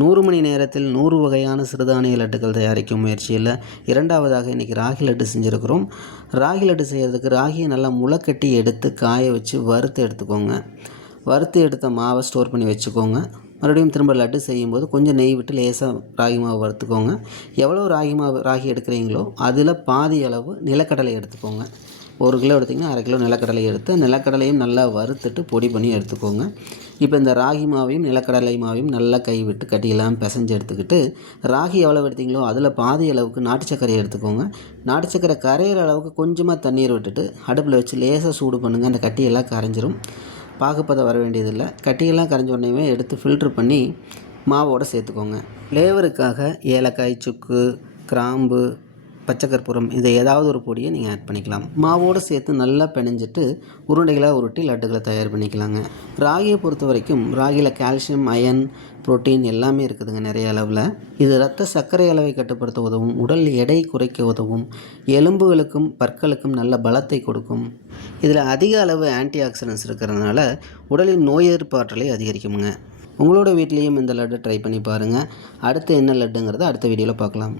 100 மணி நேரத்தில் 100 வகையான சிறுதானிய லட்டுகள் தயாரிக்கும் முயற்சியில் இரண்டாவதாக இன்றைக்கி ராகி லட்டு செஞ்சுருக்கிறோம். ராகி லட்டு செய்கிறதுக்கு ராகியை நல்லா முளைக்கட்டி எடுத்து காய வச்சு வறுத்து எடுத்துக்கோங்க. வறுத்து எடுத்த மாவை ஸ்டோர் பண்ணி வச்சுக்கோங்க. மறுபடியும் திரும்ப லட்டு செய்யும்போது கொஞ்சம் நெய் விட்டு லேசாக ராகி மாவு வறுத்துக்கோங்க. எவ்வளோ ராகி எடுக்கிறீங்களோ அதில் பாதி அளவு நிலக்கடலை எடுத்துக்கோங்க. 1 கிலோ எடுத்திங்கன்னா 1/2 கிலோ நிலக்கடலை எடுத்து நிலக்கடலையும் நல்லா வறுத்துட்டு பொடி பண்ணி எடுத்துக்கோங்க. இப்போ இந்த ராகி மாவையும் நிலக்கடலை மாவையும் நல்லா கை விட்டு கட்டியெல்லாம் பிசைஞ்சு எடுத்துக்கிட்டு ராகி எவ்வளோ எடுத்தீங்களோ அதில் பாதி அளவுக்கு நாட்டு சர்க்கரை எடுத்துக்கோங்க. நாட்டு சர்க்கரை கரையிற அளவுக்கு கொஞ்சமாக தண்ணீர் விட்டுட்டு அடுப்பில் வச்சு லேசாக சூடு பண்ணுங்கள். அந்த கட்டியெல்லாம் கரைஞ்சிரும். பாகுப்பதம் வர வேண்டியதில்லை. கட்டியெல்லாம் கரைஞ்ச உடனே எடுத்து ஃபில்ட்ரு பண்ணி மாவோடு சேர்த்துக்கோங்க. ஃப்ளேவருக்காக ஏலக்காய், சுக்கு, கிராம்பு, பச்சைக்கற்பூரம் இதை ஏதாவது ஒரு பொடியை நீங்கள் ஆட் பண்ணிக்கலாம். மாவோடு சேர்த்து நல்லா பிணைஞ்சிட்டு உருண்டைகளாக உருட்டி லட்டுகளை தயார் பண்ணிக்கலாங்க. ராகியை பொறுத்த வரைக்கும் ராகியில் கால்சியம், அயன், புரோட்டீன் எல்லாமே இருக்குதுங்க நிறைய அளவில். இது இரத்த சர்க்கரை அளவை கட்டுப்படுத்த உதவும், உடல் எடை குறைக்க உதவும், எலும்புகளுக்கும் பற்களுக்கும் நல்ல பலத்தை கொடுக்கும். இதில் அதிக அளவு ஆன்டி ஆக்சிடென்ட்ஸ் இருக்கிறதுனால உடலின் நோய் எதிர்ப்பு ஆற்றலை அதிகரிக்குமுங்க. உங்களோட வீட்லேயும் இந்த லட்டு ட்ரை பண்ணி பாருங்கள். அடுத்து என்ன லட்டுங்கிறத அடுத்த வீடியோவில் பார்க்கலாம்.